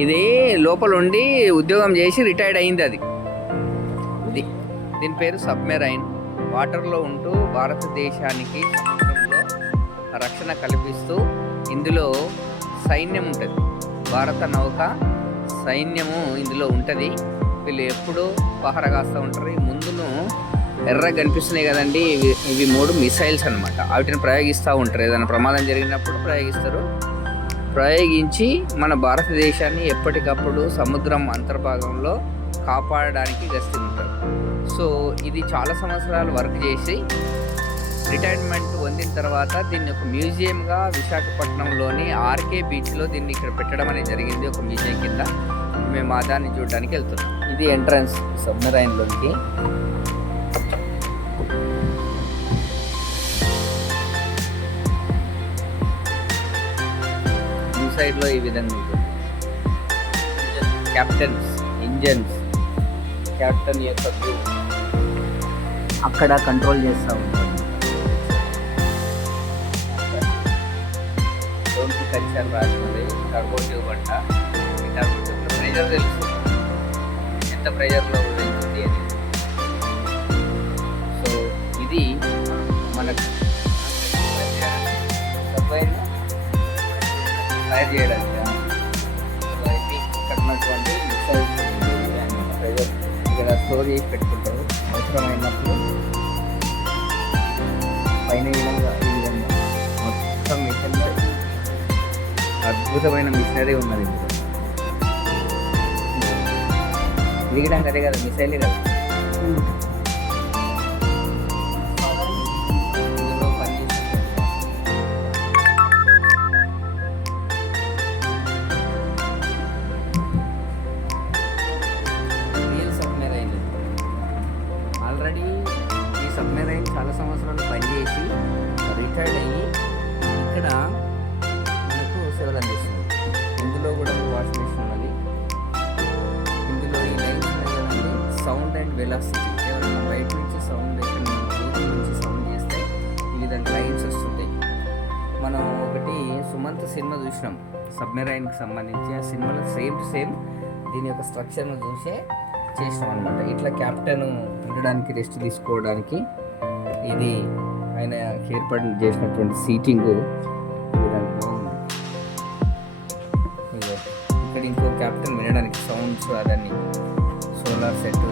ఇది లోపల ఉండి ఉద్యోగం చేసి రిటైర్డ్ అయింది. అది దీని పేరు సబ్మెరైన్. వాటర్లో ఉంటూ భారతదేశానికి సముద్రంలో రక్షణ కల్పిస్తూ, ఇందులో సైన్యం ఉంటుంది, భారత నౌక సైన్యము ఇందులో ఉంటుంది. వీళ్ళు ఎప్పుడూ పహర కాస్తూ ఉంటారు. ముందును ఎర్రగా కనిపిస్తున్నాయి కదండి, ఇవి 3 మిసైల్స్ అనమాట. వాటిని ప్రయోగిస్తూ ఉంటారు. ఏదైనా ప్రమాదం జరిగినప్పుడు ప్రయోగిస్తారు. ప్రయోగించి మన భారతదేశాన్ని ఎప్పటికప్పుడు సముద్రం అంతర్భాగంలో కాపాడడానికి గస్తీ ఉంటారు. సో ఇది చాలా సంవత్సరాలు వర్క్ చేసి రిటైర్మెంట్ పొందిన తర్వాత దీన్ని ఒక మ్యూజియంగా విశాఖపట్నంలోని ఆర్కే బీచ్లో దీన్ని ఇక్కడ పెట్టడం అనేది జరిగింది, ఒక మ్యూజియం కింద. మేము ఆ దాన్ని చూడడానికి వెళ్తున్నాం. ఇది ఎంట్రన్స్ సబ్మెరైన్లోకి. ఈ సైడ్లో ఈ విధంగా ఉంటుంది. కెప్టెన్స్, ఇంజన్స్, కెప్టెన్ యొక్క వ్యూ అక్కడ కంట్రోల్ చేస్తూ ఉంటారు. కల్చర్ రాసినది టర్బో ట్యూబ్ అంట. ఈ టర్బో ట్యూబ్లో ప్రెజర్ తెలుస్తుంది, ఎంత ప్రెజర్లో వెళ్తుంది అని. సో ఇది మనకు టర్బైన్ ఫైర్ చేయడానికి. ఇది ఇక్కడ ఉన్నటువంటి మిసైల్స్ ప్రెజర్ ఇక్కడ స్టోర్ చేసి పెట్టుకుంటారు. అవసరమైనప్పుడు పైన ఈ విధంగా మొత్తం మిషన్ అద్భుతమైన మిషనరీ ఉన్నది. దిగడానికి అదే కదా, మిసైలే కదా. ఇందులో రియల్ సబ్మెరైన్. ఆల్రెడీ ఈ సబ్మెరైన్ చాలా సంవత్సరాలు పనిచేసి రిటైర్డ్ అయ్యి ఇక్కడ సేవలు అందిస్తుంది. ఇందులో కూడా వాష్ మెషిన్ ఉన్నది. ఇందులో ఈ లైన్స్ ఉన్నాయి కదండి, సౌండ్ అండ్ వెలాసిటీ. ఎవరైనా బయట నుంచి సౌండ్, ఇక్కడ నుంచి సౌండ్ చేస్తే ఈ విధంగా లైన్స్ వస్తుంటాయి. మనం ఒకటి సుమంత్ సినిమా చూసినాం సబ్మెరైన్కి సంబంధించి. ఆ సినిమాలో సేమ్ టు సేమ్ దీని యొక్క స్ట్రక్చర్ను చూసే చేసినాం అనమాట. ఇట్లా క్యాప్టెన్ ఉండడానికి, రెస్ట్ తీసుకోవడానికి ఇది ఆయన ఏర్పాటు చేసినటువంటి సీటింగ్. ఇక్కడ ఇంకో క్యాప్టెన్ వినడానికి సౌండ్స్, అదన్నీ సోలార్ సెట్,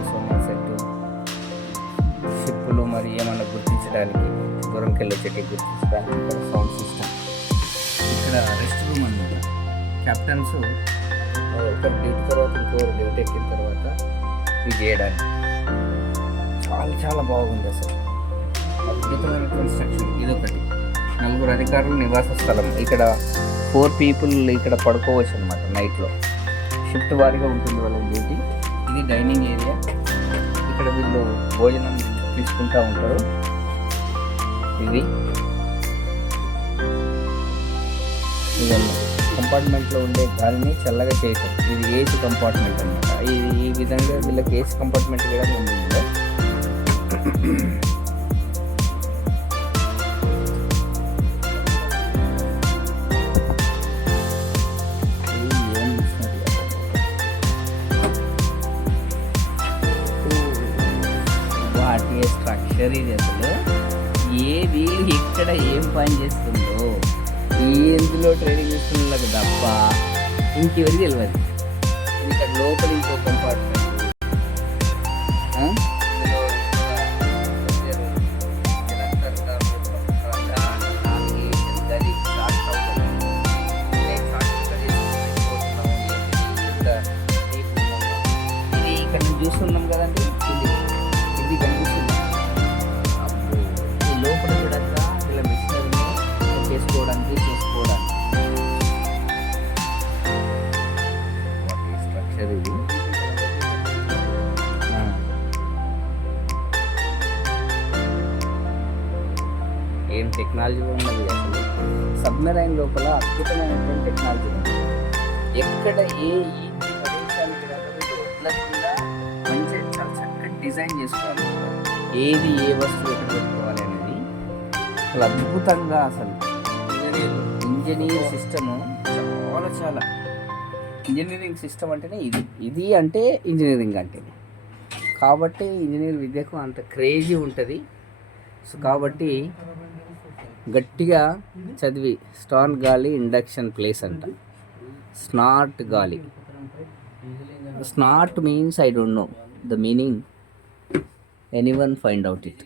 షిప్పులు మరి ఏమన్నా గుర్తించడానికి, దూరంకి వెళ్ళే చెట్టు గుర్తించడానికి ఇక్కడ సౌండ్ సిస్టమ్. ఇక్కడ రెస్ట్ రూమ్ అన్నమాట. క్యాప్టెన్స్ ఒక డ్యూటీ తర్వాత ఇంకోరు డ్యూటీ ఎక్కిన తర్వాత ఇది చేయడానికి చాలా బాగుంది అసలు. అద్భుతమైన కన్స్ట్రక్షన్. ఇదొకటి 4 అధికారుల నివాస స్థలం. ఇక్కడ 4 పీపుల్ ఇక్కడ పడుకోవచ్చు అనమాట నైట్లో. షిఫ్ట్ వారీగా ఉంటుంది వాళ్ళ డ్యూటీ. ఇది డైనింగ్ ఏరియా. ఇక్కడ వీళ్ళు భోజనం తీసుకుంటూ ఉంటారు. ఇది కంపార్ట్మెంట్లో ఉండే గాలిని చల్లగా చేయటం. ఇది ఏసీ కంపార్ట్మెంట్ అనమాట. ఈ విధంగా వీళ్ళకి ఏసీ కంపార్ట్మెంట్ కూడా ఉంది ఇందులో. స్ట్రక్చర్ ఇది అసలు ఏ వీళ్ళు ఇక్కడ ఏం పని చేస్తుందో ఇందులో ట్రైనింగ్ ఇస్తున్నలకు తప్ప ఇంకెవరికి తెలియదు. ఇక్కడ లోపల ఇంకో కంపార్ట్మెంట్, ఇది ఇక్కడ చూస్తున్నాం కదండి. ఇది కనిపిస్తుంది. ఈ లోపల కూడా వీళ్ళ మిషనరీని చేసుకోవడానికి స్ట్రక్చర్ ఇది. ఏం టెక్నాలజీ ఉన్నది అసలు. సబ్మెరైన్ లోపల అద్భుతమైనటువంటి టెక్నాలజీ ఉంది. ఎక్కడ ఈ ప్రదేశానికి వదలకుండా మంచిగా చాలా చక్కటి డిజైన్ చేసుకోవాలి. ఏది ఏ వస్తువు ఎక్కడ పెట్టుకోవాలి అనేది. సో అసలు అద్భుతంగా అసలు ఇంజనీర్ సిస్టము చాలా ఇంజనీరింగ్ సిస్టమ్ అంటేనే ఇది అంటే ఇంజనీరింగ్ అంటే కాబట్టి ఇంజనీర్ విద్యకు అంత క్రేజీ ఉంటుంది. సో కాబట్టి గట్టిగా చదివి స్టాన్ గాలి ఇండక్షన్ ప్లేస్ అంట. స్నార్ట్ గాలి, snort means I don't know the meaning, anyone find out it.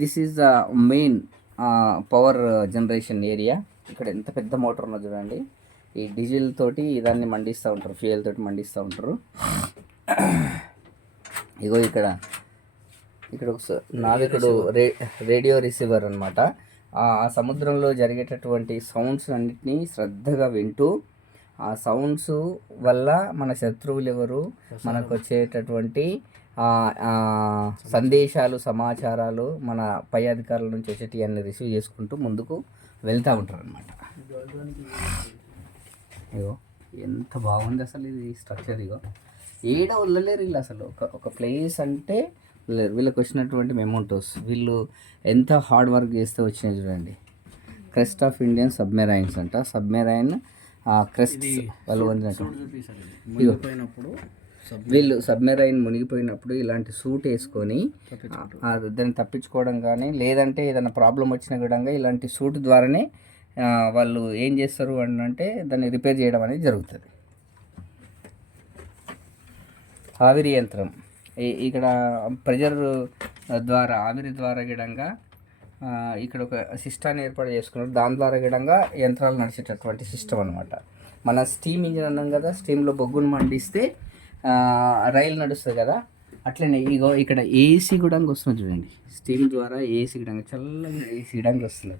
This is the main power generation area. ఇక్కడ ఎంత పెద్ద మోటార్ ఉన్నది చూడండి. ఈ డీజిల్ తోటి దాన్ని మండిస్తూ ఉంటారు, ఫ్యూయల్ తోటి మండిస్తూ ఉంటారు. ఇగో ఇక్కడ ఒక నావికుడు రేడియో రిసీవర్ అనమాట. ఆ సముద్రంలో జరిగేటటువంటి సౌండ్స్ అన్నిటినీ శ్రద్ధగా వింటూ ఆ సౌండ్స్ వల్ల మన శత్రువులు ఎవరు, మనకు వచ్చేటటువంటి సందేశాలు, సమాచారాలు మన పై అధికారుల నుంచి వచ్చేటి అన్ని రిసీవ్ చేసుకుంటూ ముందుకు వెళ్తూ ఉంటారు అనమాట. ఇగో ఎంత బాగుంది అసలు ఇది స్ట్రక్చర్. ఇగో ఏడ వదలలేరు వీళ్ళు అసలు. ఒక ప్లేస్ అంటే వీళ్ళకి వచ్చినటువంటి మెమోంటోస్, వీళ్ళు ఎంత హార్డ్ వర్క్ చేస్తే వచ్చినాయి చూడండి. క్రెస్ట్ ఆఫ్ ఇండియన్ సబ్మెరైన్స్ అంట. సబ్మెరైన్ క్రెస్ట్ వాళ్ళు పొందినట్టు. వీళ్ళు సబ్మెరైన్ మునిగిపోయినప్పుడు ఇలాంటి సూట్ వేసుకొని దాన్ని తప్పించుకోవడం కానీ, లేదంటే ఏదైనా ప్రాబ్లం వచ్చిన విధంగా ఇలాంటి సూట్ ద్వారానే వాళ్ళు ఏం చేస్తారు అంటే దాన్ని రిపేర్ చేయడం అనేది జరుగుతుంది. ఆవిరి యంత్రం ఇక్కడ ప్రెజర్ ద్వారా, ఆవిరి ద్వారా గిడంగా ఇక్కడ ఒక సిస్టాన్ని ఏర్పాటు చేసుకున్నారు. దాని ద్వారా గిడంగా యంత్రాలు నడిచేటటువంటి సిస్టమ్ అనమాట. మన స్టీమ్ ఇంజిన్ అన్నాం కదా, స్టీమ్లో బొగ్గును మండిస్తే రైలు నడుస్తుంది కదా, అట్లనే ఇగో ఇక్కడ ఏసీ కూడా వస్తుంది చూడండి. స్టీమ్ ద్వారా ఏసీ గిడంగా చల్లగా ఏసీ గిడంగా వస్తుంది.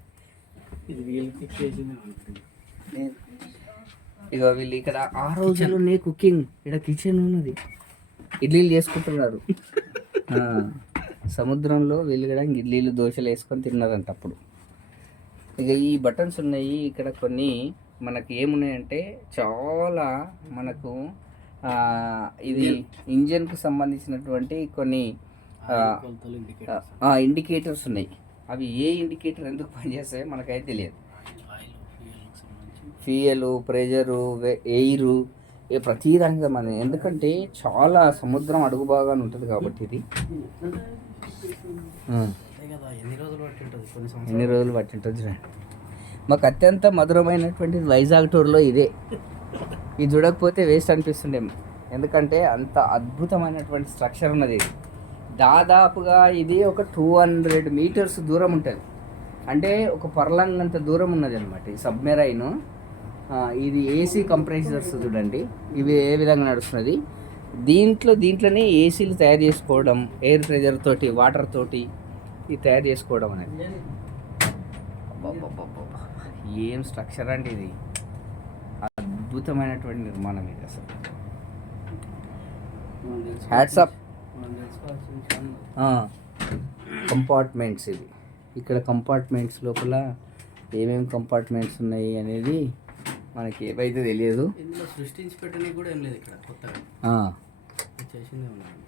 ఇగో వీళ్ళు ఇక్కడ ఆ రోజుల్లోనే కుకింగ్, ఇక్కడ కిచెన్ ఉన్నది, ఇడ్లీలు చేసుకుంటున్నారు. సముద్రంలో వీళ్ళు కూడా ఇడ్లీలు, దోశలు వేసుకొని తిన్నారంట అప్పుడు. ఇక ఈ బటన్స్ ఉన్నాయి ఇక్కడ కొన్ని. మనకి ఏమున్నాయంటే చాలా మనకు ఇది ఇంజన్కు సంబంధించినటువంటి కొన్ని ఇండికేటర్స్ ఉన్నాయి. అవి ఏ ఇండికేటర్ ఎందుకు పనిచేస్తాయో మనకైతే తెలియదు. ఫ్యూయలు, ప్రెజరు, ఎయిరు, ప్రతి దానికి మన, ఎందుకంటే చాలా సముద్రం అడుగు భాగానే ఉంటుంది కాబట్టి ఇది ఎన్ని రోజులు పట్టి ఉంటుంది. మాకు అత్యంత మధురమైనటువంటిది వైజాగ్ టూర్లో ఇదే. ఇది చూడకపోతే వేస్ట్ అనిపిస్తుండేమో, ఎందుకంటే అంత అద్భుతమైనటువంటి స్ట్రక్చర్ ఉన్నది. ఇది దాదాపుగా ఇది ఒక 200 మీటర్స్ దూరం ఉంటుంది, అంటే ఒక పర్లంగంత దూరం ఉన్నది అనమాట ఈ సబ్మెరైన్. ఇది ఏసీ కంప్రెసర్స్ చూడండి, ఇవి ఏ విధంగా నడుస్తున్నది. దీంట్లోనే ఏసీలు తయారు చేసుకోవడం, ఎయిర్ ప్రెజర్ తోటి, వాటర్ తోటి ఇది తయారు చేసుకోవడం అనేది. ఏం స్ట్రక్చర్ అంటే ఇది, అద్భుతమైనటువంటి నిర్మాణం ఇది అసలు. Hats up. కంపార్ట్మెంట్స్ ఇది. ఇక్కడ కంపార్ట్మెంట్స్ లోపల ఏమేమి కంపార్ట్మెంట్స్ ఉన్నాయి అనేది మనకి ఏవైతే తెలియదు. ఇందులో సృష్టించి పెట్టడానికి కూడా ఏం లేదు ఇక్కడ కొత్తగా చేసిందే ఉన్నాయి.